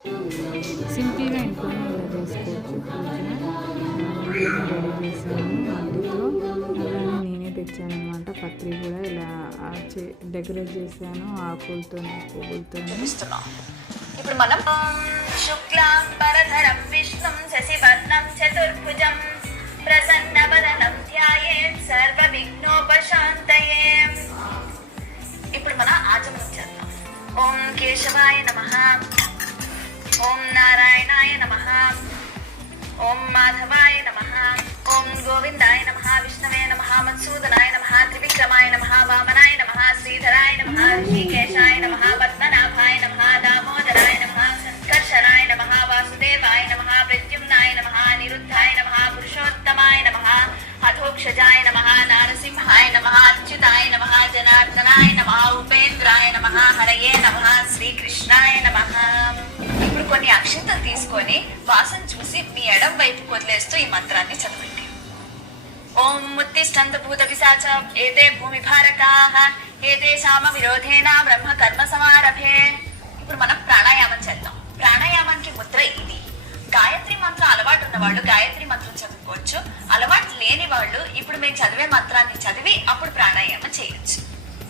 సింపుల్గా ఇంట్లోనే ఇలా చేసుకోవచ్చు పూజ. రెడీ చేశాను మట్టితో, అలానే నేనే తెచ్చాను అనమాట. పత్రి కూడా ఇలా డెకరేట్ చేశాను ఆకులతో పువ్వులతో. ఇప్పుడు మనం శుక్లాంబరధరం విష్ణుం శశివర్ణం చతుర్భుజం ప్రసన్నవదనం ధ్యాయేత్ సర్వ విఘ్నోపశాంతయే. ఇప్పుడు మన ఆచమనం చేద్దాం. ఓం కేశవాయ నమః, ఓం నారాయణాయ నమః, ఓం మాధవాయ నమః, ఓం గోవిందాయ నమః, విష్ణవే నమః, మత్సూదనాయ నమః, త్రివిక్రమాయ నమః, వామనాయ నమః, శ్రీధరాయ నమః, ఋషికేశాయ నమః, పద్మనాభాయ నమః, దామోదరాయ నమః, సంకర్షణాయ నమః, వాసుదేవాయ నమః, ప్రద్యుమ్నాయ నమః, నిరుద్ధాయ నమః, పురుషోత్తమాయ నమః, అధోక్షజాయ నమః, నారసింహాయ నమః, అచ్యుతాయ నమః, జనార్దనాయ నమః, ఉపేంద్రాయ నమః, హరయే నమః, శ్రీకృష్ణాయ నమః. ఇప్పుడు కొన్ని అక్షంతలు తీసుకొని వాసన చూసి మీ ఎడం వైపు వదిలేస్తూ ఈ మంత్రాన్ని చదవండి. ఓం ముత్తిష్టంత భూత పిశాచ ఏతే భూమి భారకాః ఏతేషామ విరోధేన బ్రహ్మ కర్మ సమారభే. ఇప్పుడు మనం ప్రాణాయామం చేద్దాం. ప్రాణాయామానికి ముద్ర ఇది. గాయత్రి మంత్రం అలవాటు ఉన్న వాళ్ళు గాయత్రి మంత్రం చదువుకోవచ్చు. అలవాటు లేని వాళ్ళు ఇప్పుడు మేము చదివే మంత్రాన్ని చదివి అప్పుడు ప్రాణాయామం చేయొచ్చు.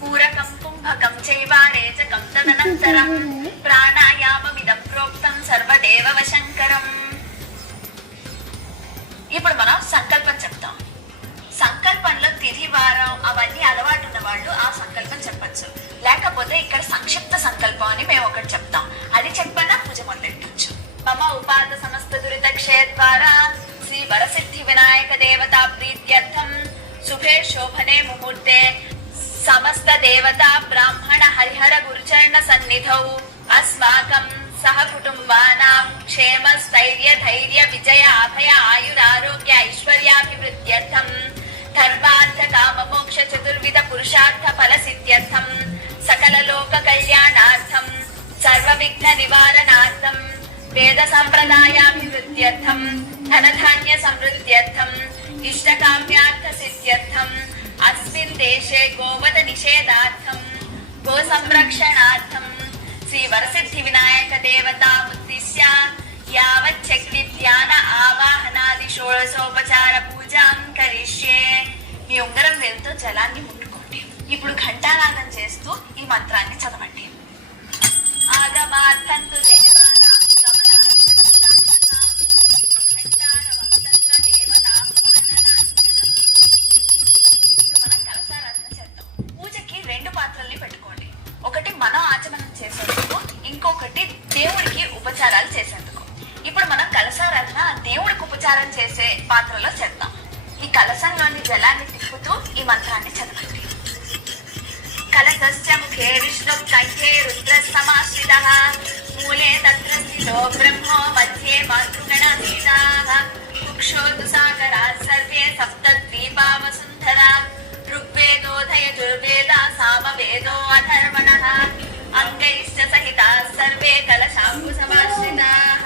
పూరకం కుంభకం చైవారేచకం తదనంతరం ప్రాణాయామమిదం ప్రోక్తం సర్వదేవ వశంకరం. ఇప్పుడు మనం సంకల్పం చెప్తాం. సంకల్పంలో తిథి వారం అవన్నీ అలవాటు ఉన్న వాళ్ళు ఆ సంకల్పం చెప్పచ్చు. లేకపోతే ఇక్కడ సంక్షిప్త సంకల్పం అని మేము ఒకటి చెప్తాం. అది చెప్పన్నా పూజ మొదలెట్టచ్చు. మమ ఉపాద సమస్త దురిత క్షేత్వారా శ్రీ వరసిద్ధి వినాయక దేవతా ప్రీత్యర్థం శుభే శోభనే ముహూర్తే సమస్త దేవతా బ్రాహ్మణ హరిహర గురుచరణ సన్నిధౌ అస్మాకం సహ కుటుంబానాం క్షేమ స్థైర్య ధైర్య విజయ అభయ ఆయురారోగ్య ఐశ్వర్యాభివృద్ధ్యర్థం ధర్మార్థ కామ మోక్ష చతుర్విధ పురుషార్థ ఫల సిద్ధ్యర్థం సకల లోక కళ్యాణార్థం సర్వ విఘ్న నివారణార్థం వేద సంప్రదాయాభివృద్ధ్యర్థం ధనధాన్య సమృద్ధ్యర్థం ఇష్టకామ్యార్థ సిద్ధ్యర్థం అస్మిన్ దేశే గోవధ నిషేధార్థం గో సంరక్షణార్థం శ్రీ వరసిద్ధి వినాయక దేవతా ఉద్దిశ్య యావత్ శక్తి ధ్యాన ఆవాహనాది షోడశోపచార పూజాం కరిష్యే. మీ ఉంగరం వేలుతో జలాన్ని ముట్టుకోండి. ఇప్పుడు ఘంటానాదం చేస్తూ ఈ మంత్రాన్ని చదవండి. ఆగమార్థంతు పెట్టుకోండి. ఒకటి మనం ఆచమనం చేసేందుకు, ఇంకొకటి దేవుడికి ఉపచారాలు చేసేందుకు. ఇప్పుడు మనం కలశారాధన దేవుడికి ఉపచారం చేసే పాత్రలో చేద్దాం. ఈ కలశంలోని జలాన్ని తిప్పుతూ ఈ మంత్రాన్ని చదవండి. కలశస్య ముఖే విష్ణు కంఠే రుద్ర సమాశ్రితః మూలే తత్ర స్థితో బ్రహ్మో మధ్యే మాతృగణాతీతాః కుక్షోతు సాగరాః సర్వే సప్త ద్వీపా వసుంధరా ఋగ్వేదోదయ యజుర్వేద సామవేదో అథర్వణః అంగైశ్చ సహితాః సర్వే కలశాంబు సమాశ్రితాః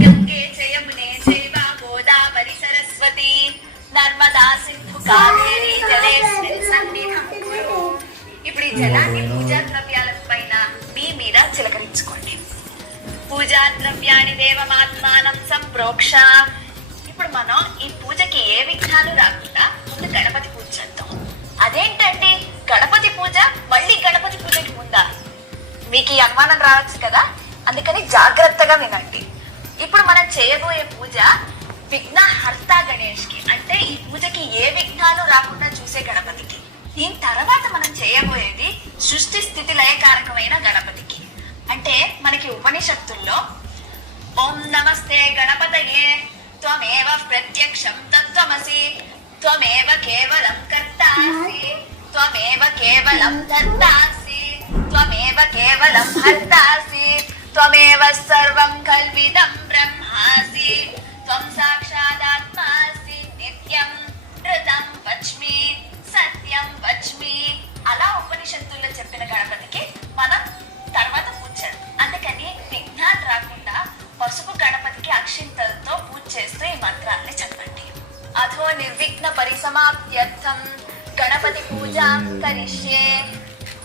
గంగే చ యమునే చైవ గోదావరి సరస్వతి నర్మదా సింధు కావేరీ జలేస్మిన్ సన్నిధం కురు. ఇప్పుడు ఈ జలాన్ని పూజా ద్రవ్యాల పైన మీ మీద చిలకరించుకోండి. పూజా ద్రవ్యాన్ని దేవమాత్మానం సంప్రోక్ష. ఇప్పుడు మనం ఈ పూజకి ఏ విఘ్నాలు రాకుండా ముందు గణపతి పూజ చేద్దాం. అదేంటండి గణపతి పూజ మళ్ళీ గణపతి పూజకి ముందా? మీకు ఈ అనుమానం రావచ్చు కదా, అందుకని జాగ్రత్తగా వినండి. ఇప్పుడు మనం చేయబోయే పూజ విఘ్నహర్త గణేష్ కి, అంటే ఈ పూజకి ఏ విఘ్నాలు రాకుండా చూసే గణపతికి. దీని తర్వాత మనం చేయబోయేది సృష్టి స్థితి లయకారకమైన గణపతికి. అంటే మనకి ఉపనిషత్తుల్లో ఓం నమస్తే గణపతయే త్వమేవ ప్రత్యక్షం తత్వమసి త్వమేవ కేవలం కర్తాసి త్వమేవ కేవలం ధర్తాసి త్వమేవ కేవలం హర్తాసి త్వమేవ సర్వం కల్విదం బ్రహ్మాసి త్వం సాక్షాదాత్మాసి నిత్యం ధృతం వచ్మి సత్యం వచ్మి. అలా ఉపనిషత్తుల్లో చెప్పిన గణపతికి మనం తర్వాత పూజ చేద్దాం. అందుకని విఘ్నాలు రాకుండా పసుపు గణపతికి అక్షింతలతో పూజ చేస్తూ ఈ మంత్రాన్ని చదవండి. అథో నిర్విఘ్న పరిసమాప్త్యర్థం గణపతి పూజాం కరిష్యే.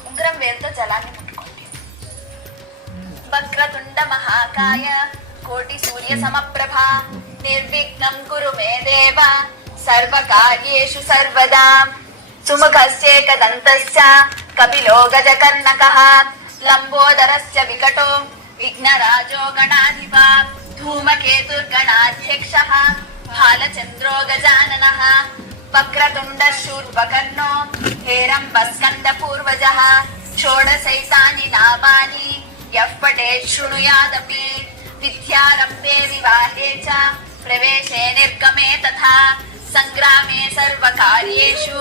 ఉంగరం వేలుతో జలాన్ని ముట్టుకోండి. వక్రతుండ మహాకాయ కోటి సూర్య సమప్రభా నిర్విఘ్నం కురు మే దేవ సర్వకార్యేషు సర్వదా సుముఖస్యేకదంతస్య కపిలో గజకర్ణకః లంబోదరస్య వికటో విఘ్నరాజో గణాధిపా ధూమకేతుర్గణాధ్యక్షः బాలచంద్రో గజాననः వక్రతుండ శూర్పకర్ణో హేరంబస్కంద పూర్వజः షోడశైతాని నామాని యః పఠేత్ శృణుయాదపి విద్యారంభే వివాహే చ ప్రవేశే నిర్గమే తథా సంగ్రామే సర్వకార్యేషు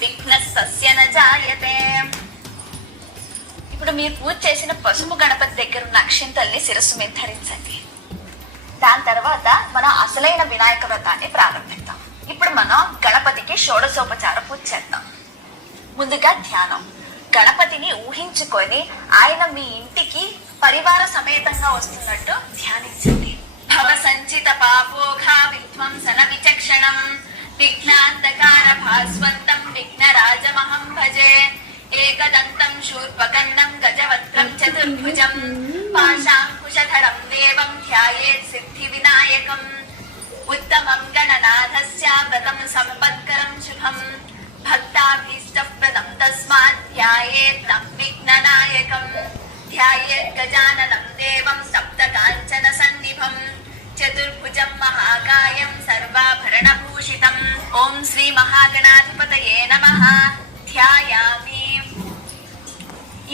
విఘ్నస్తస్య న జాయతే. ఇప్పుడు మీరు పూజ చేసిన పసుపు గణపతి దగ్గర ఉన్న అక్షింతల్ని శిరస్సు మీద ధరించండి. దాని తర్వాత మనం అసలైన వినాయక వ్రతాన్ని ప్రారంభిద్దాం. ఇప్పుడు మనం గణపతికి షోడశోపచార పూజ చేద్దాం. ముందుగా ధ్యానం. గణపతిని ఊహించుకొని ఆయన మీ ఇంటికి పరివార సమేతంగా వస్తున్నట్టు ధ్యానించండి. భవ సంచిత పాపోఘా విధ్వంసన విచక్షణం విఘ్నాంతకార భాస్వంతం విఘ్నరాజమహం భజే ఏకదంతం శూర్పకర్ణం గజవక్త్రం చతుర్భుజం పాశాంకుశధరం దేవం ధ్యాయేత్ సిద్ధి వినాయకం ఉత్తమం గణనాథస్య వ్రతం సంపత్కరం శుభం భక్తాభీష్టప్రదం తస్మాత్ ధ్యాయేత్ తం విఘ్ననాయకం ధ్యాయేత్ గజాననం దేవం సప్తకాంచన సన్నిభం చతుర్భుజం మహాకాయం సర్వాభరణభూషితం. ఓం శ్రీ మహాగణాధిపతయే నమః. ధ్యాయామి.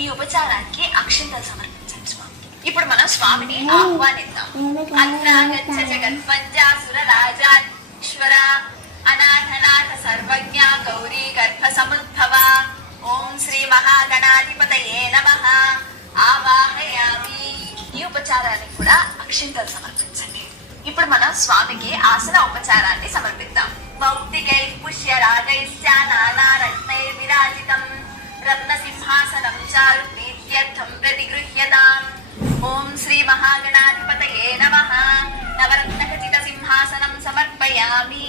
ఈ ఉపచారానికి అక్షింతలు సమర్పించండి స్వామి. ఇప్పుడు మనం స్వామిని ఆహ్వానిద్దాం. అగ్రాగచ్చ జగత్పంచాసుర రాజాశ్వర అనాథనాథ సర్వజ్ఞ గౌరీ గర్భ సముద్భవ. ఓం శ్రీ మహాగణాధిపతయే నమః. ఆవాహయామి. ఈ ఉపచారానికి కూడా అక్షింతలు సమర్పించండి. ఇప్పుడు మనం స్వామికి ఆసన ఉపచారాన్ని సమర్పిద్దాం. భౌతికై పుష్యరాగైశ్చ నానారత్నై విరాజితం రత్నసింహాసనం చారు ప్రీత్యర్థం ప్రతిగృహ్యతాం. ఓం శ్రీ మహాగణాధిపతయే నమః. నవరత్నఖచిత సింహాసనం సమర్పయామి.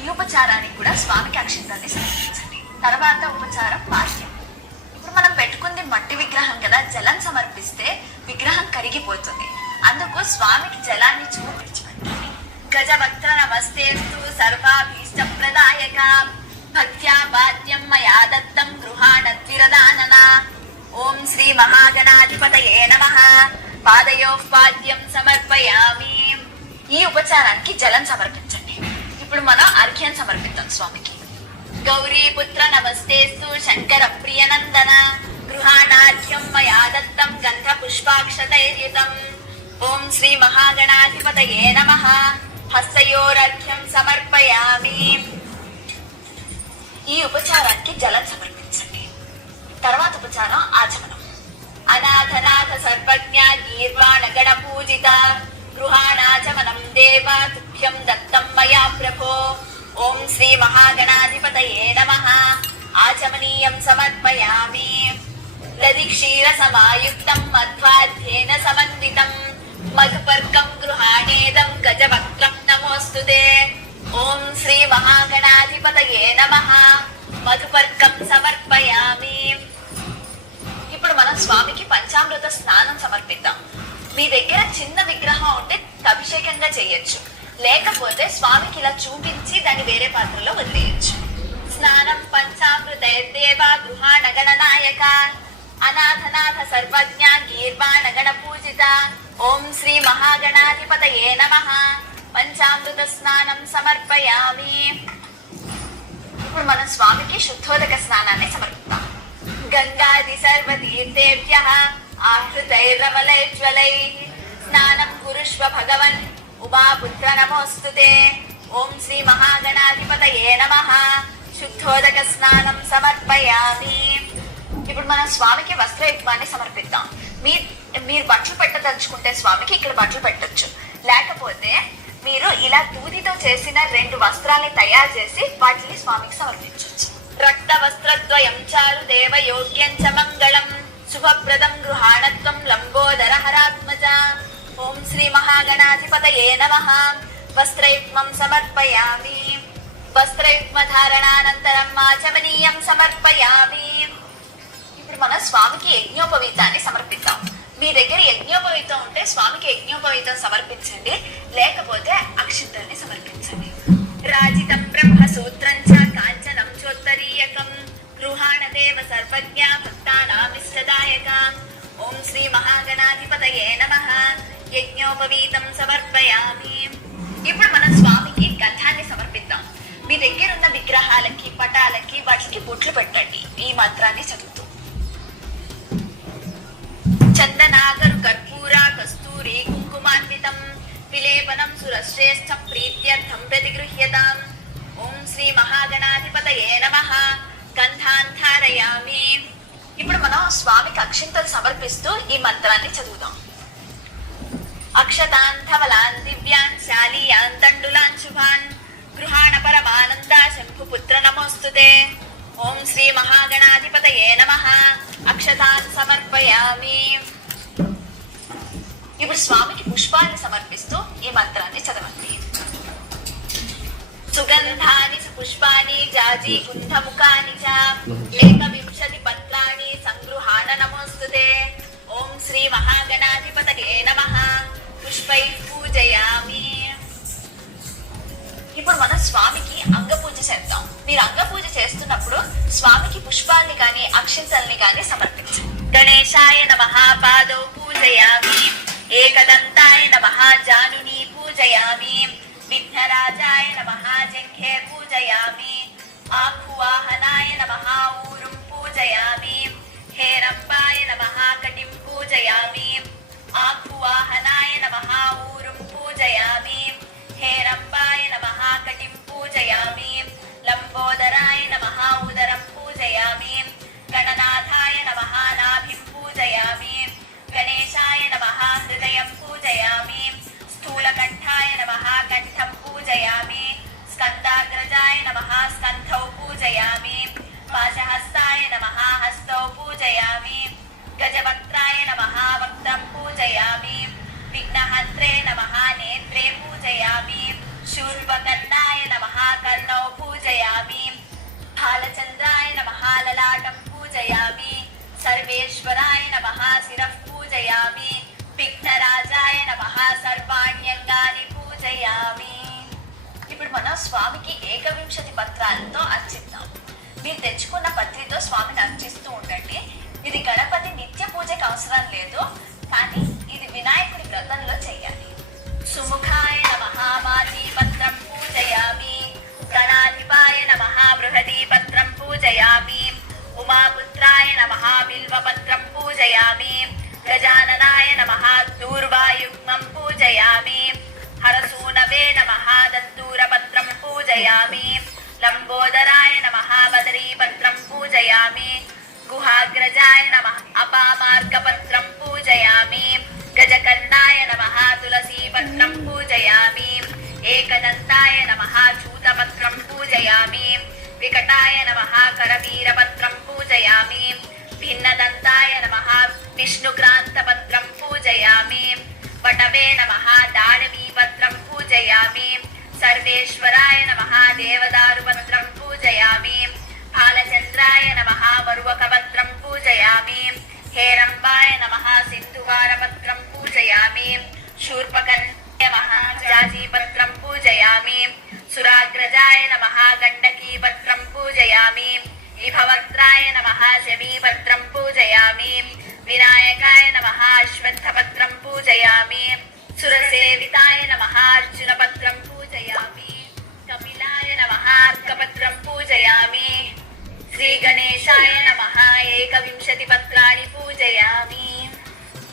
ఈ ఉపచారానికి కూడా స్వామికి అక్షింతల్ని సమర్పించండి. తర్వాత ఉపచారం బాహ్యం. ఇప్పుడు మనం పెట్టుకుంది మట్టి విగ్రహం కదా, జలం సమర్పిస్తే విగ్రహం కరిగిపోతుంది. అందుకు స్వామికి జలాన్ని చూపించండి. గజవక్త్ర నమస్తేస్తు సర్వాభీష్ట ప్రదాయక భక్త్యా వాద్యం మయా దత్తం గృహాణద్విరదానన. ఓం శ్రీ మహాగణాధిపతయే నమః. పాదయోః పాద్యం సమర్పయామి. ఈ ఉపచారానికి జలం సమర్పించండి. ఇప్పుడు మనం అర్ఘ్యం సమర్పిద్దాం స్వామికి. గౌరీపుత్ర నమస్తేస్తు శంకర ప్రియనందన గృహాణార్ఘ్యం మయా దత్తం గంధ పుష్పాక్షతైర్యుతం. ఓం శ్రీ మహాగణాధిపతయే నమః. హస్తయోరర్ఘ్యం సమర్పయామి. ఈ ఉపచారానికి జలం సమర్పించండి. తర్వాత ఉపచారం ఆచమనం. అనాథనాథ సర్వజ్ఞ గీర్వాణ గణ పూజిత గృహాణాచమనం దేవా తుభ్యం దత్తం మయా ప్రభో. ఓం శ్రీ మహాగణాధిపతయే నమః. ఆచమనీయం సమర్పయామి. లదిక్షీర సమాయుక్తం మధ్వాధ్యేన సమన్వితం మధుపర్కం గృహాణేదం గజవక్త్రం నమోస్తుతే. ఓం శ్రీ మహాగణాధిపతయే నమః. మధుపర్కం సమర్పయామి. ఇప్పుడు మనం స్వామికి పంచామృత స్నానం సమర్పిద్దాం. మీ దగ్గర చిన్న విగ్రహం ఉంటే అభిషేకంగా చేయొచ్చు, లేకపోతే స్వామికి ఇలా చూపించి దాన్ని వేరే పాత్రలో వదిలేయచ్చు. స్నానం పంచామృతైర్దేవ గృహాణ గణనాయక అనాథనాథ సర్వజ్ఞ గీర్వాణ గణ పూజిత. ఓం శ్రీ మహాగణాధిపతయే నమః. పంచామృత స్నానం సమర్పయామి. ఇప్పుడు మనం స్వామికి శుద్ధోదక స్నానాన్ని సమర్పిద్దాం. గంగాది సర్వతీర్థేభ్యః ఆహృతైర్రమలైజ్వలైః స్నానం కురుష్వ భగవన్ ఉమాపుత్ర నమోస్తుతే. ఓం శ్రీ మహాగణాధిపతయే నమః. శుద్ధోదక స్నానం సమర్పయామి. ఇప్పుడు మనం స్వామికి వస్త్రయుగ్మాన్ని సమర్పిద్దాం. మీరు బట్టలు పెట్టదలుచుకుంటే స్వామికి ఇక్కడ బట్టలు పెట్టొచ్చు, లేకపోతే మీరు ఇలా దూదితో చేసిన 2 వస్త్రాలని తయారు చేసి వాటిని స్వామికి సమర్పించవచ్చు. రక్త వస్త్రద్వయం చారు దేవ యోగ్యం చ మంగళం శుభప్రదం గృహాణత్వం లంబోదర హరాత్మజ. ఓం శ్రీ మహాగణాధిపతయే నమః. వస్త్రయుగ్మం సమర్పయామి. వస్త్రయుగ్మ ధారణానంతరం ఆచమనీయం సమర్పయామి. ఇప్పుడు మనం స్వామికి యజ్ఞోపవీతాన్ని సమర్పిద్దాం. మీ దగ్గర యజ్ఞోపవీతం ఉంటే స్వామికి యజ్ఞోపవీతం సమర్పించండి, లేకపోతే అక్షింతల్ని సమర్పించండి. రాజితం బ్రహ్మ సూత్రం చ కాంచనం చోత్తరీయకం గృహాణదేవ సర్వజ్ఞ భక్తానామిష్టదాయక. ఓం శ్రీ మహాగణాధిపతయే నమః. యజ్ఞోపవీతం సమర్పయామి. ఇప్పుడు మనం స్వామికి గంధాన్ని సమర్పిద్దాం. మీ దగ్గర ఉన్న విగ్రహాలకి, పటాలకి, వాటికి బొట్లు పెట్టండి ఈ మంత్రాన్ని చదువుతూ. చందనాగరు కర్పూర కస్తూరి కుంకుమాన్వితం విలేపనం సురశ్రేష్ఠ ప్రీత్యర్థం ప్రతిగృహ్యతాం. ఓం శ్రీ మహాగణాధిపతయే నమః. గంధాన్ ధారయామి. ఇప్పుడు మనం స్వామికి అక్షింతలు సమర్పిస్తూ ఈ మంత్రాన్ని చదువుదాం. అక్షతాన్ ధవలాన్ దివ్యాన్ శాలీయాన్ తండులాన్ శుభాన్ గృహాణ పరమానంద శంభుపుత్ర నమోస్తుతే. ఓం శ్రీ మహాగణాధిపతయే నమః. అక్షతాన్ సమర్పయామి. ఇప్పుడు స్వామికి పుష్పాన్ని సమర్పిస్తూ ఈ మంత్రాన్ని చదవండి. సుగంధాని పుష్పాని జాజీ కుంధముఖాని చ ఏకవింశతి పత్రాణి సంగృహాణ నమోస్తుతే. ఓం శ్రీ మహాగణాధిపతయే నమః. పుష్పై పూజయామి. ఇప్పుడు మనం స్వామికి అంగపూజ చేద్దాం. మీరు అంగపూజ చేస్తున్నప్పుడు స్వామికి పుష్పాల్ని గాని అక్షింతల్ని గాని సమర్పించండి. గణేశాయ నమః పాదౌ పూజయామి. ఏకదంతాయ నమః జానుని పూజయామి. విఘ్నరాజాయ నమః జంఘే పూజయామి. ఆకువాహనాయ నమః ఊరుం పూజయామి. హేరంబాయ నమః కటిం పూజయామి. ఆకువాహనాయ నమః ఊరుం పూజయామి. హేరంబాయ నమః కటిం పూజయామి. లంబోదరాయ నమః ఉదరం పూజయామి. గణనాథాయ నమః నాభిం పూజయామి. గణేశాయ నమః హృదయం పూజయామి. స్థూలకంఠాయ నమః కంఠం పూజయామి. స్కందాగ్రజాయ నమః స్కంధౌ పూజయామి. పాశహస్తాయ నమః హస్తౌ పూజయామి. గజవక్త్రాయ నమః వక్త్రం పూజయామి. విఘ్నహంత్రే నమః నేత్రే పూజయామి. శూర్పకర్ణాయ నమః కర్ణౌ పూజయామి. బాలచంద్రాయ నమః లలాటం పూజయామి. సర్వేశ్వరాయ నమః శిరః పూజయామి. విఘ్నరాజాయ నమః సర్వాణ్యంగాని పూజయామి. ఇప్పుడు మనం స్వామికి ఏకవింశతి పత్రాలతో అర్చిద్దాం. మీరు తెచ్చుకున్న పత్రితో స్వామిని అర్చిస్తూ ఉండండి. ఇది గణపతి నిత్య పూజకి అవసరం లేదు, కానీ ఇది వినాయకుడి వ్రతంలో చెయ్యాలి. సుముఖాయ నమః మాజీ పత్రం పూజయామి. గణాధిపాయ నమః బృహదీ పత్రం పూజయామి. ఉమాపుత్రాయ నమః బిల్వపత్రం పూజయామి. గజాననాయ నమః దూర్వాయుగ్మం పూజయామి. హరసూనవే నమః దత్తూరపత్రం పూజయామి. లంబోదరాయ నమః బదరీపత్రం పూజయామి. గుహాగ్రజాయ నమః అపామార్గపత్రం పూజయామి. గజకర్ణాయ నమః తులసీపత్రం పూజయామి. ఏకదంతాయ నమః చూతపత్రం పూజయామి. వికటాయ నమః కరవీరపత్రం పూజయామి. భిన్నదంతాయ నమః విష్ణుక్రాంతపత్రం పూజయామి. వటవే నమః దాడవీపత్రం పూజయామి. సర్వేశ్వరాయ నమః దేవదారుపత్రం పూజయామి. బాలచంద్రాయ నమః వరువకపత్రం పూజయామి. హేరంబాయ నమః సింధువారపత్రం పూజయామి. శూర్పకర్ణాయ నమః జాజీపత్రం పూజయామి. సురాగ్రజాయ నమః గండకీపత్రం పూజయామి. విభవక్త్రాయ నమః శమీపత్రం పూజయామి. వినాయకాయ నమః అశ్వత్థపత్రం పూజయామి. సురసేవితాయ నమః అర్జునపత్రం పూజయామి. కపిలాయ నమః అర్కపత్రం పూజయామి. శ్రీ గణేశాయ నమః ఏకవింశతి పత్రాన్ని పూజయామి.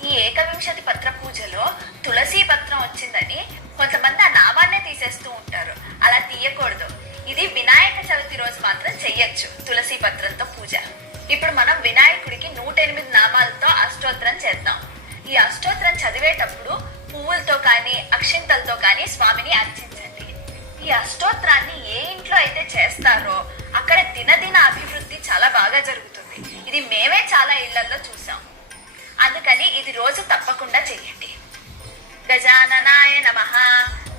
ఈ ఏకవింశతి పత్ర పూజలో తులసి పత్రం వచ్చిందని కొంతమంది ఆ నామాన్నే తీసేస్తూ ఉంటారు. అలా తీయకూడదు. ఇది వినాయక చవితి రోజు మాత్రం చెయ్యొచ్చు తులసి పత్రంతో పూజ. ఇప్పుడు మనం వినాయకుడికి 108 నామాలతో అష్టోత్తరం చేద్దాం. ఈ అష్టోత్తరం చదివేటప్పుడు పువ్వులతో కానీ అక్షింతలతో కానీ స్వామిని అర్చించండి. ఈ అష్టోత్తరాన్ని ఏ ఇంట్లో అయితే చేస్తారో అక్కడ దినదిన అభివృద్ధి చాలా బాగా జరుగుతుంది. ఇది మేమే చాలా ఇళ్లలో చూసాం. అందుకని ఇది రోజు తప్పకుండా చెయ్యండి. గజాననాయ నమః.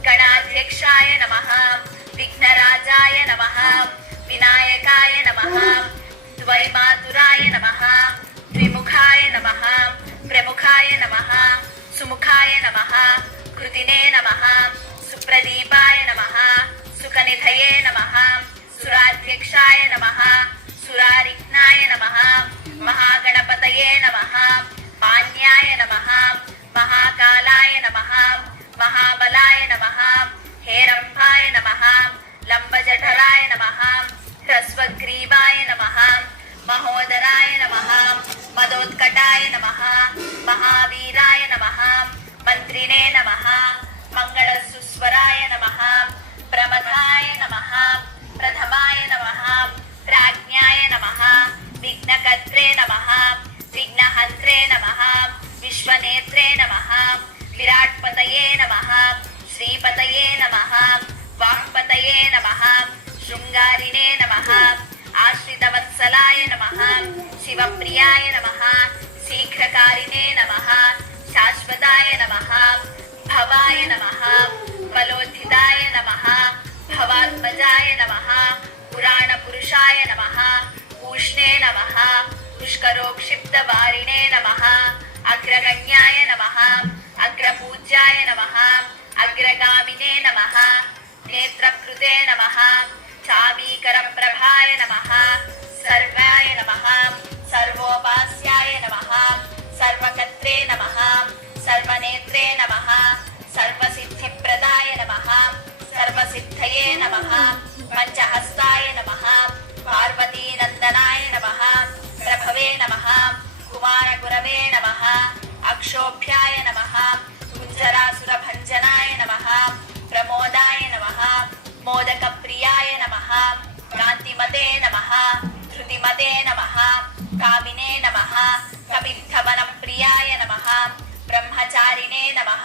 గణాధ్యక్షాయ నమః. విఘ్నరాజాయ నమః. వినాయకాయ నమః. ద్వైమాతురాయ నమః. ద్విముఖాయ నమః. ప్రముఖాయ నమః సుముఖాయ నమః కృతినే నమః సుప్రదీపాయ నమః సుఖనిధయే నమః సురాధ్యక్షాయ నమః సురారిఘ్నాయ నమః మహాగణపతయే నమః మాన్యాయ నమః మహాకాలాయ నమః మహాబలాయ నమః హేరంభాయ నమః లంబజఠరాయ నమః హ్రస్వగ్రీవాయ నమః మహోదరాయ నమః మదోత్కటాయ నమః మహావీరాయ నమః మంత్రినే నమః మంగళసుస్వరాయ నమః ప్రమథాయ నమః ప్రథమాయ నమః ప్రాజ్ఞాయ నమః విఘ్నకర్త్రే నమః విఘ్నహంత్రే నమః విశ్వనేత్రే నమః విరాట్పతయే నమః శ్రీపతయే నమః వాక్పతయే నమః శృంగారిణే నమః ఆశ్రితవత్సలాయ నమః శివప్రియాయ నమః శీఘ్రకారిణే నమః శాశ్వతాయ నమః భవాయ నమః బలోద్ధితాయ నమః భవాత్మజాయ నమః పురాణపురుషాయ నమః పూష్ణే నమః పుష్కరోక్షిప్తవారిణే నమః అగ్రగణ్యాయ నమః అగ్రపూజ్యాయ నమః అగ్రగామినే నమః నేత్రకృతే నమః చామీకరప్రభాయ నమః సర్వాయ నమః సర్వోపాస్యాయ నమః సర్వకర్త్రే నమః సర్వనేత్రే నమః సర్వసిద్ధిప్రదాయ నమః సర్వసిద్ధయే నమః పంచహస్తాయ నమః పార్వతీనందనాయ నమః ప్రభవే నమః కుమారగురవే నమః అక్షోభ్యాయ నమః కుంజరాసురభంజనాయ నమః ప్రమోదాయ నమః మోదకప్రియాయ నమః కాంతిమతే నమః ధృతిమతే నమః కామినే నమః కపిద్ధవనప్రియాయ నమః బ్రహ్మచారిణే నమః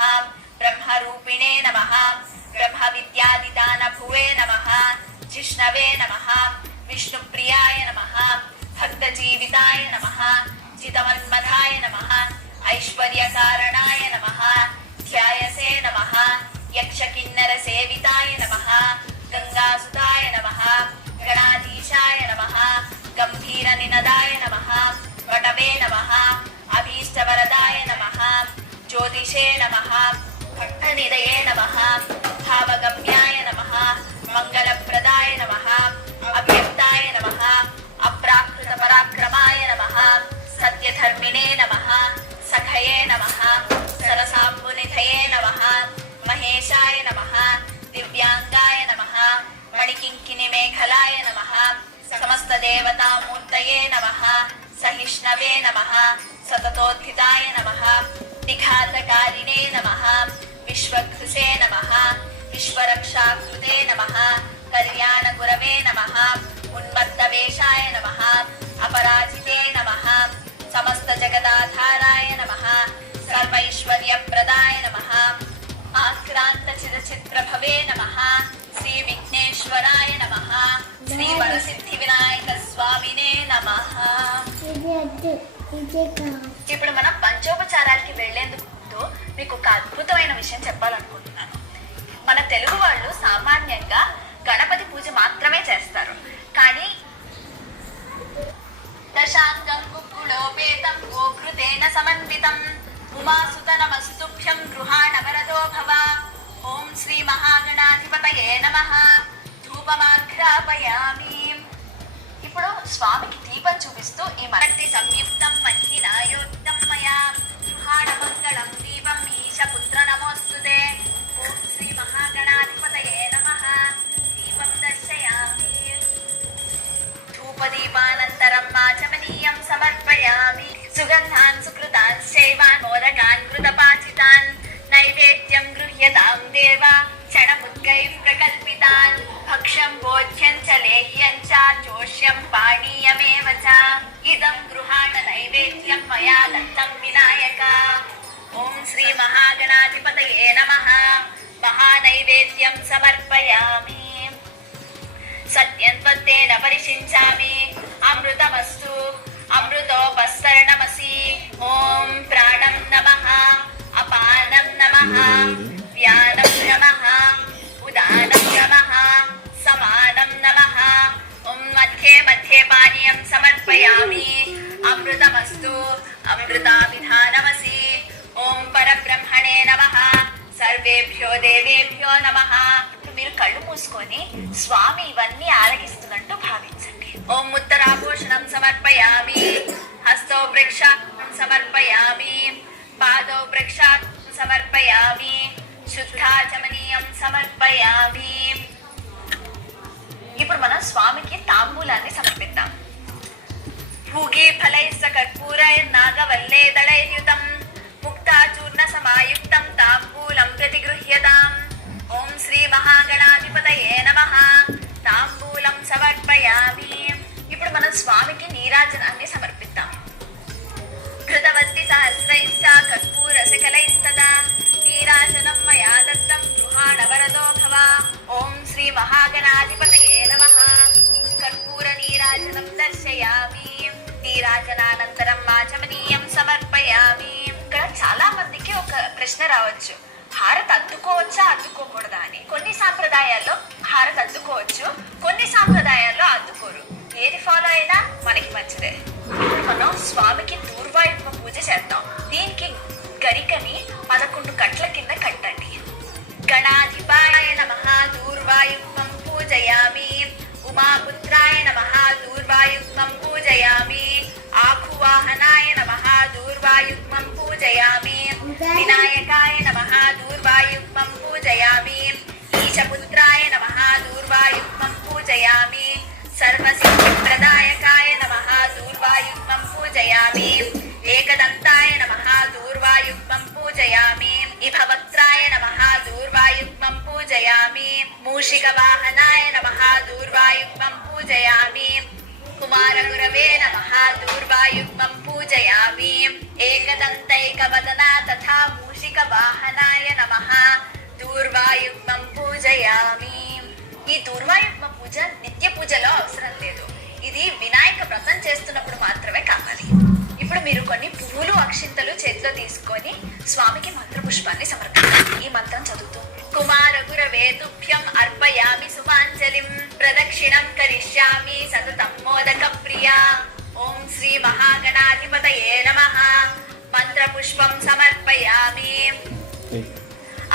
బ్రహ్మరూపిణే నమః బ్రహ్మవిద్యాదిదానభువే నమః జిష్ణవే నమః విష్ణుప్రియాయ నమః భక్తజీవితాయ నమః జితమన్మథాయ నమః ఐశ్వర్యకారణాయ నమః ధ్యాయసే నమః యక్షకిన్నరసేవితాయ నమః గంగాసుతాయ నమః గణాధీశాయ నమః గంభీరనినదాయ నమః వటవే నమః అభీష్టవరదాయ నమః జ్యోతిషే నమః భక్తనిదయే నమః భావగమ్యాయ నమః మంగళప్రదాయ నమః అవ్యక్తాయ నమః అప్రాకృతపరాక్రమాయ నమః సత్యధర్మిణే నమః సఖయే నమః సరసాంబునిధయే నమః మహేశాయ నమః దివ్యాంగాయ నమః మణికింకిణిమేఖలాయ నమః సమస్తదేవతామూర్తయే నమః సహిష్ణవే నమః సతతోద్ధితాయ నమః విఘాతకారిణే నమః విశ్వకృసే నమః విశ్వరక్షాకృతే నమః కళ్యాణగురవే నమః ఉన్మత్తవేషాయ నమః అపరాజితే నమః సమస్త జగదాధారాయ నమః సర్వైశ్వర్యప్రదాయ నమః ఆక్రాంత చిరచిత్రభవే నమః శ్రీ విఘ్నేశ్వరాయ నమః శ్రీ వరసిద్ధి వినాయక స్వామినే నమః. ఇప్పుడు మనం పంచోపచారాలకి వెళ్లేందుకు ముందు మీకు ఒక అద్భుతమైన విషయం చెప్పాలనుకుంటున్నాను. మన తెలుగు వాళ్ళు సామాన్యంగా గణపతి పూజ మాత్రమే చేస్తారు. కానీ దశాంగం కుక్కులోపేతం గోకృతేన సమన్వితం ఉమాసుత నమస్తుభ్యం గృహాణ వరదో భవ. ఓం శ్రీ మహాగణాధిపతయే నమః. ధూపమాఘ్రాపయామి. ఇప్పుడు స్వామికి దీపం చూపిస్తూ ఈ మరక్తి సంయుక్తం మహినాయోక్తం మయా గృహాణ మంగళం దీపం ఈశపుత్ర నమోస్తుతే. ఓం శ్రీ మహాగణాధిపతయే నమః. దీపం దర్శయామి. ధూపదీపానంతరం ఆచమనీయం సమర్పయామి. సుగంధాన్ సుకృతాన్ శైవాన్ మోదకాన్ కృతపాచితాన్ నైవేద్యం గృహ్యతాం దేవ క్షణముద్గైః ప్రకల్పితాన్. భక్ష్యం భోజ్యం చ లేహ్యం చ చోష్యం పానీయమేవ చ. ఇదం గృహాణ నైవేద్యం మయా దత్తం వినాయక. ఓం శ్రీ మహాగణాధిపతయే నమః. మహానైవేద్యం సమర్పయామి. సత్యం త్వత్తేన పరిషించామి. అమృతమస్తు అమృతోపస్తరణమసి. ఓం ప్రాణం నమః. అపానం నమః. వ్యానం నమః. ఉదానం నమః. సమానం నమః. ఓం మధ్యే మధ్యే పానీయం సమర్పయామి. అమృతమస్తు అమృతాభిధానమసి. పరబ్రహ్మణే నమః సర్వేభ్యో దేవేభ్యో నమః. ఇప్పుడు మీరు కళ్ళు మూసుకొని స్వామి ఇవన్నీ ఆరగిస్తున్నట్టు భావించండి. ఓం ఉత్తరాభూషణం సమర్పయామి, హస్తో ప్రక్షాళనం సమర్పయామి, పాదో ప్రక్షాళనం సమర్పయామి, శుద్ధాచమనీయం సమర్పయామి. ఇప్పుడు మనం స్వామికి తాంబూలాన్ని సమర్పిద్దాం. భూగే ఫలైస్స కర్పూరైర్నాగవల్లేదళైర్యుతం ముక్తాచూర్ణ సమాయుక్తం తాంబూలం ప్రతిగృహ్యతాం. ఓం శ్రీ మహాగణాధిపతయే నమః. తాంబూలం సమర్పయామి. ఇప్పుడు మనం స్వామికి నీరాజనాన్ని సమర్పిద్దాం. ఘృతవస్తి సహస్రైశ్చ కర్పూర శకలైస్తదా నీరాజనం మయా దత్తం గృహాణ వరదో భవ. ఓం శ్రీ మహాగణాధిపతయే నమః. కర్పూర నీరాజనం దర్శయామి. నీరాజనానంతరం ఆచమనీయం సమర్పయామి. ఇక్కడ చాలా మందికి ఒక ప్రశ్న రావచ్చు, హారతి అద్దుకోవచ్చా అద్దుకోకూడదా అని. కొన్ని సాంప్రదాయాల్లో హారతి అద్దుకోవచ్చు, కొన్ని సాంప్రదాయాల్లో అద్దుకోరు. ఏది ఫాలో అయినా మనకి మంచిదే. ఇప్పుడు మనం స్వామికి దూర్వాయుత్మ పూజ చేద్దాం. దీనికి గరికని 11 కట్ల కింద కట్టండి. గణాధిపాయ నమః దూర్వాయుత్మం పూజయామి. ఉమాపుత్రాయ నమః దూర్వాయుత్మం పూజయామి. ఆకువాహనాయ నమః దూర్వాయుత్మం పూజయామి. వినాయకాయ నమః దూర్వాయుత్మం పూజయామి. ఈశపుత్రాయ నమః దూర్వాయుత్మం పూజయామి. సర్వసిద్ధిప్రదాయకాయ నమః దూర్వాయుత్మం పూజయామి. ఏకదంతాయ నమః దూర్వాయుత్మం పూజయామి. ఇభవక్త్రాయ నమః దూర్వాయుత్మం పూజయామి. మూషికవాహనాయ నమః దూర్వాయుత్మం పూజయామి. కుమారగురవే నమః దూర్వాయుత్మం పూజయామి. ఏకదంతైకవదనా తథా మూషికవాహనాయ నమః దూర్వాయుత్మం పూజయామి. ఈ దూర్వాయుత్మ పూజ నిత్య పూజలో అవసరం లేదు. ఇది వినాయక వ్రతం చేస్తున్నప్పుడు మాత్రమే కావాలి. ఇప్పుడు మీరు కొన్ని పువ్వులు అక్షింతలు చేతిలో తీసుకొని స్వామికి మంత్రపుష్పాన్ని సమర్పించాలి. ఈ మంత్రం చదువుతూ కుమార గురవే తుభ్యం అర్పయామి సుమాంజలిం ప్రదక్షిణం కరిష్యామి సతతం మోదక ప్రియా. ఓం శ్రీ మహాగణాధిపతయే నమః. మంత్రపుష్పం సమర్పయామి.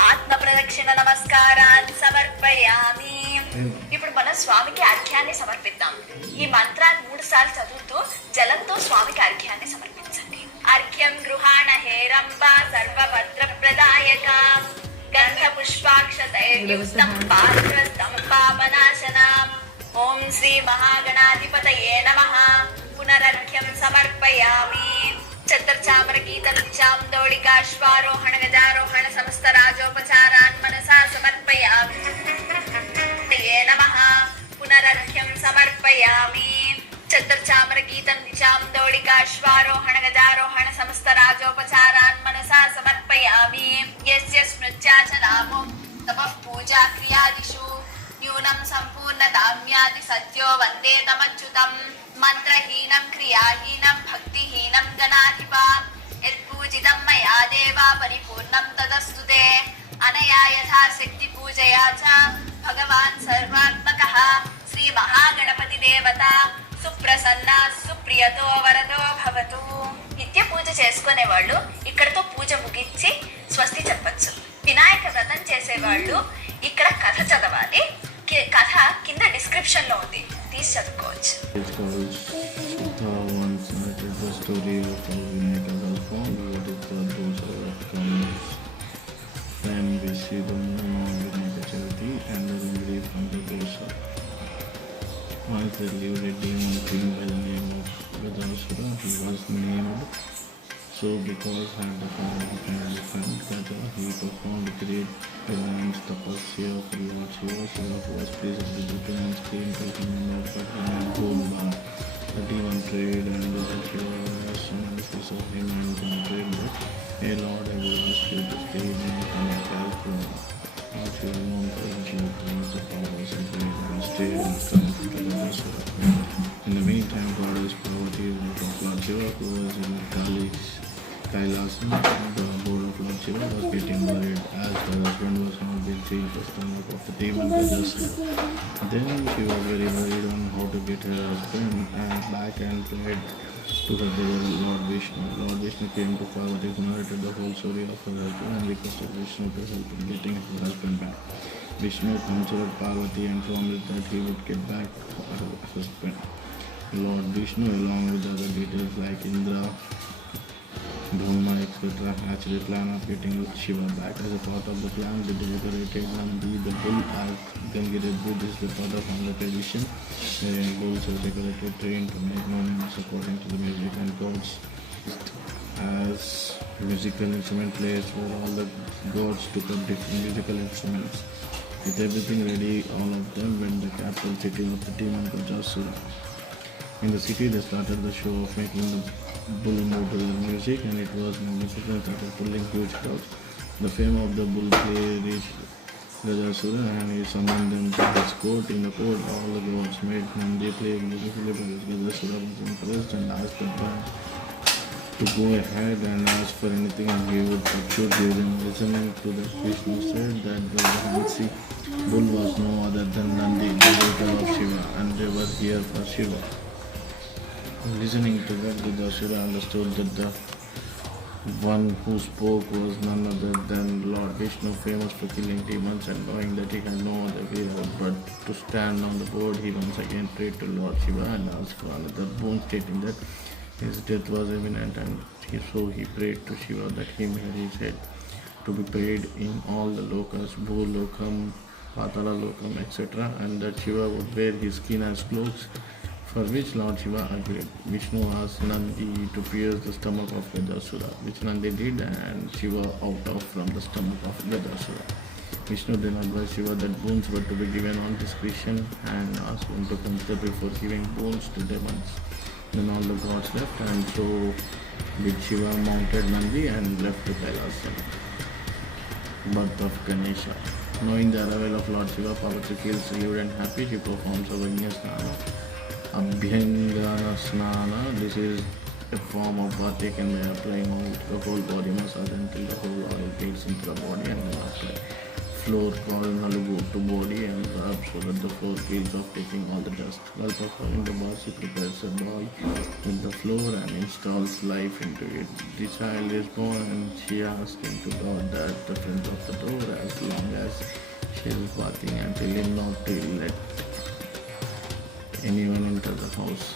ఆత్మ ప్రదక్షిణ నమస్కారాన్ని సమర్పయామి. ఇప్పుడు మనం స్వామికి అర్ఘ్యాన్ని సమర్పిద్దాం. ఈ మంత్రాన్ని 3 సార్లు చదువుతూ జలంతో స్వామికి అర్ఘ్యాన్ని సమర్పించండి. అర్ఘ్యం గృహాణ హేరంబ సర్వభద్ర ప్రదాయక గంధ పుష్పాక్షతైర్యుక్తం పాత్రస్తం పాపనాశనం. ఓం శ్రీ మహాగణాధిపతయే నమః. పునరర్ఘ్యం సమర్పయామి. చతుర్చామర గీతలుచాం దౌళికాశ్వారోహణ గజారోహణ సమస్త రాజోపచారాన్ మనసా సమర్పయామి. నమః. పునరర్ఘ్యం సమర్పయామి. చతుర్చామర గీతలుచాం దౌళికాశ్వారోహణ గజారోహణ సమస్త రాజోపచారాన్ మనసా సమర్పయామి. యస్య స్మృత్యాచ నామో తపః పూజా క్రియాదిషు న్యూనం సంపూర్ణతామ్యాది సత్యో వందే తమచ్యుతం. మంత్రహీనం క్రియాహీనం భక్తిహీనం గణాధిపా యత్పూజితం మయా దేవా పరిపూర్ణం తదస్తుతే. అనయా యథాశక్తి పూజయా చ భగవాన్ సర్వాత్మకః శ్రీ మహాగణపతి దేవత సుప్రసన్న సుప్రియతో వరదో భవతు. నిత్య పూజ చేసుకునే వాళ్ళు ఇక్కడతో పూజ ముగించి స్వస్తి చెప్పచ్చు. వినాయక వ్రతం చేసేవాళ్ళు ఇక్కడ కథ చదవాలి. కథ కింద డిస్క్రిప్షన్ లో ఉంది, తీసి చదువుకోవచ్చు. Once they lived a demon king by the name of Gadasura. He was named so because had the power of an elephant. He performed great revenge tapasya for Lord Shiva. Shiva was pleased with the demons came to him and offered him a gold bar. The demon prayed and the Shiva as soon as he saw him and prayed that, "Hey Lord, I will ask you to stay in my California." Lord Shiva known for his love the powers and prayed and stayed and come to Gadasura. In the meantime, goddess Parvati, the wife of Lord Shiva, who was in Kailasam, the abode of Lord Shiva, was getting worried as her husband was not being seen for stomach of the demon Gadasura. Then she was very worried on how to get her husband back and prayed to her brother Lord Vishnu. Lord Vishnu came to Parvati, narrated the whole story of her husband and requested Vishnu to help in getting her husband back. Vishnu consoled Parvati and promised that he would get back her husband. Lord Vishnu, along with other deities like Indra, Bhuma, etc., hatched a plan of getting Shiva back. As a part of the plan, they decorated Nandi, the bull, as Gangired Buddha is the part of Andhra tradition, wherein bulls are decorated, trained to make movements according to the music, and gods as musical instrument players, where all the gods took up different musical instruments. With everything ready, all of them went to the capital city of the demon Gajasura. In the city, they started the show of making the bull move to the music, and it was magnificent, started pulling huge crowds. The fame of the bull play reached Gajasura, and he summoned them to his court. In the court, all the gods made Nandi play beautifully, but Gajasura was impressed and asked the bride to go ahead and ask for anything, and he would pursue them. Listening to that, Vishnu said that the fancy bull was no other than Nandi, the daughter of Shiva, and they were here for Shiva. Listening to that, Gajasura understood that the one who spoke was none other than Lord Vishnu, famous for killing demons, and knowing that he had no other way but to stand on the board, he once again prayed to Lord Shiva and asked for another boon, stating that his death was imminent, and so he prayed to Shiva that he made his head to be paid in all the lokas, Bhulokam, Patala Lokam, etc., and that Shiva would wear his skin as clothes, for which Lord Shiva agreed. Vishnu asked Nandi to pierce the stomach of Gajasura, which Nandi did, and Shiva out of from the stomach of Gajasura. Vishnu then advised Shiva that boons were to be given on discretion and asked him to consider before giving boons to demons. Then all the gods left, and so did Shiva mounted Nandi and left to Kailasa. Birth of Ganesha. Knowing the arrival of Lord Shiva, Parvati feels relieved and happy. She performs a Vajna Snana, Abhyangana Snana. This is a form of bath taken by applying the whole body massage until the whole oil gets into the body, and then apply floor called Nalugu to body and rub so that the floor feels of taking all the dust. While performing the bath, she prepares a ball with the floor and installs life into it. The child is born, and she asks him to guard at the front of the door as long as she is bathing, and tell him not to let anyone enter the house.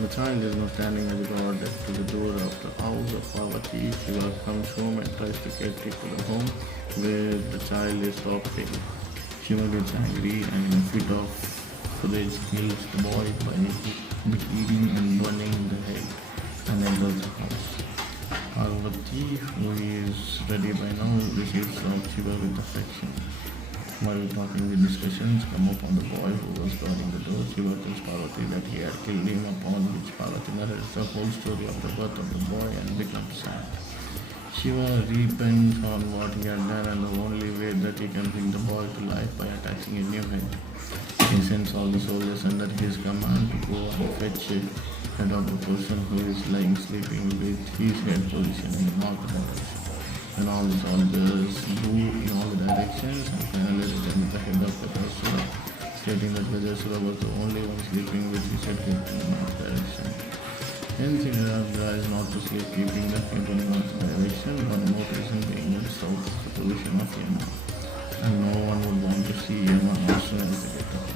The child is now standing as a guard to the door of the house of Parvati. Shiva comes home and tries to get it to the home where the child is sobbing. Shiva gets angry and in a fit of rage kills the boy by eating and burning the head and enters the house. Parvati, who is ready by now, receives from Shiva with affection. While talking with discussions come up on the boy who was guarding the door, Shiva tells Parvati that he had killed him, upon which Parvati narrates the whole story of the birth of the boy and becomes sad. Shiva repents on what he had done, and the only way that he can bring the boy to life by attaching a new head. He sends all the soldiers under his command to go and fetch a head of the person who is lying sleeping with his head position in the north direction. And all the soldiers move in all the directions, and finally return the head of Gajasura, stating that Gajasura was the only one sleeping with his head in the north direction. Hence, he advised not to sleep keeping the head in the north direction, one more reason being the south of the position of Yama, and no one would want to see Yama also as they get up.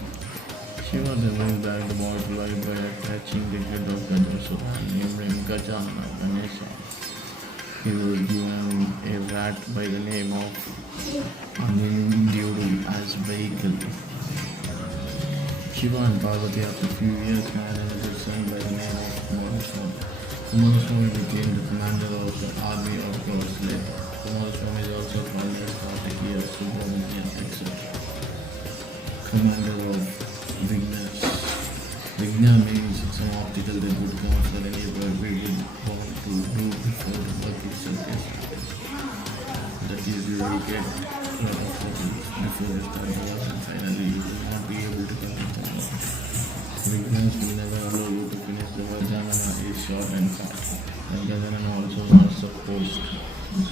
Shiva then went back the boy to life by attaching the head of Gajasura and named him Gajana, Ganesha. He was given a rat by the name of Aninduru as vehicle. Shiva and Parvati after a few years had another son by the name of Kumaraswamy. Kumaraswamy became the commander of the army of God's land. Kumaraswamy is also called as Kartiki or Subramanian, etc. Commander of Vignas. Vigna means some obstacle that would come for any work we would want to do before the work itself is started. That is, you will get a lot of obstacles before you start the work, and finally you will not be able to complete the work. Vignas will never allow you to finish the work. Janana is short and fat, and Gajanana also not supposed.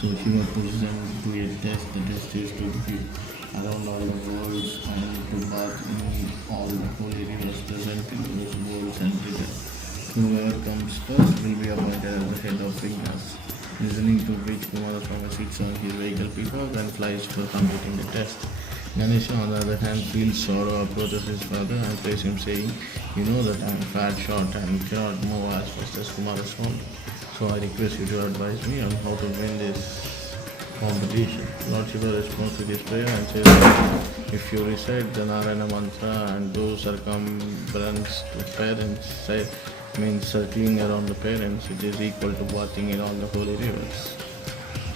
So Shiva puts them to a test. The test is to be around all the worlds and to bath in all the holy rivers present in those worlds and return. Whoever comes first will be appointed as the head of Vignas. Listening to which Kumaraswamy sits on his vehicle peacock and flies for completing the test. Ganesha, on the other hand, feels sorrow, approaches his father and prays him, saying, "You know that I am fat, short, and cannot move as fast as Kumaraswamy. So I request you to advise me on how to win this competition." Lord Shiva responds to this prayer and says, "If you recite the Narayana mantra and do circumference to parents, means circling around the parents, it is equal to bathing in all the holy rivers."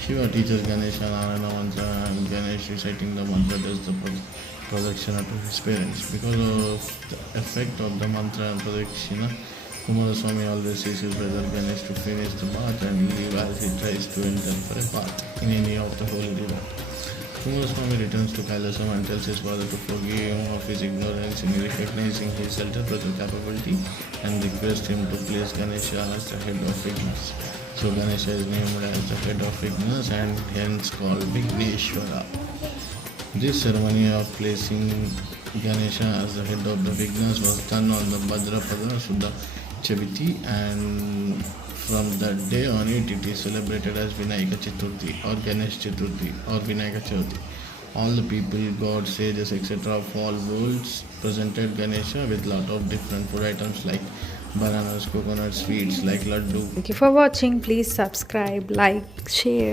Shiva teaches Ganesha Narayana mantra, and Ganesh reciting the mantra does the pradakshina to his parents. Because of the effect of the mantra and pradakshina, Kumaraswamy always sees his brother Ganesh to finish the bath and leave as he tries to enter for a bath in any of the holy river. Kumaraswamy returns to Kailasam and tells his father to forgive him of his ignorance in recognizing his elder brother's capability and request him to place Ganesha as the head of Vignas. So Ganesha is named as the head of Vignas and hence called Vigneshwara. This ceremony of placing Ganesha as the head of the Vignas was done on the Bhadrapada Shuddha Chaviti, and from that day on it is celebrated as Vinayaka Chaturthi or Ganesh Chaturthi or Vinayaka Chaturthi. All the people, gods, sages, etc. of all worlds presented Ganesha with lot of different food items like bananas, coconut, sweets like laddu. Thank you for watching. Please subscribe, like, share.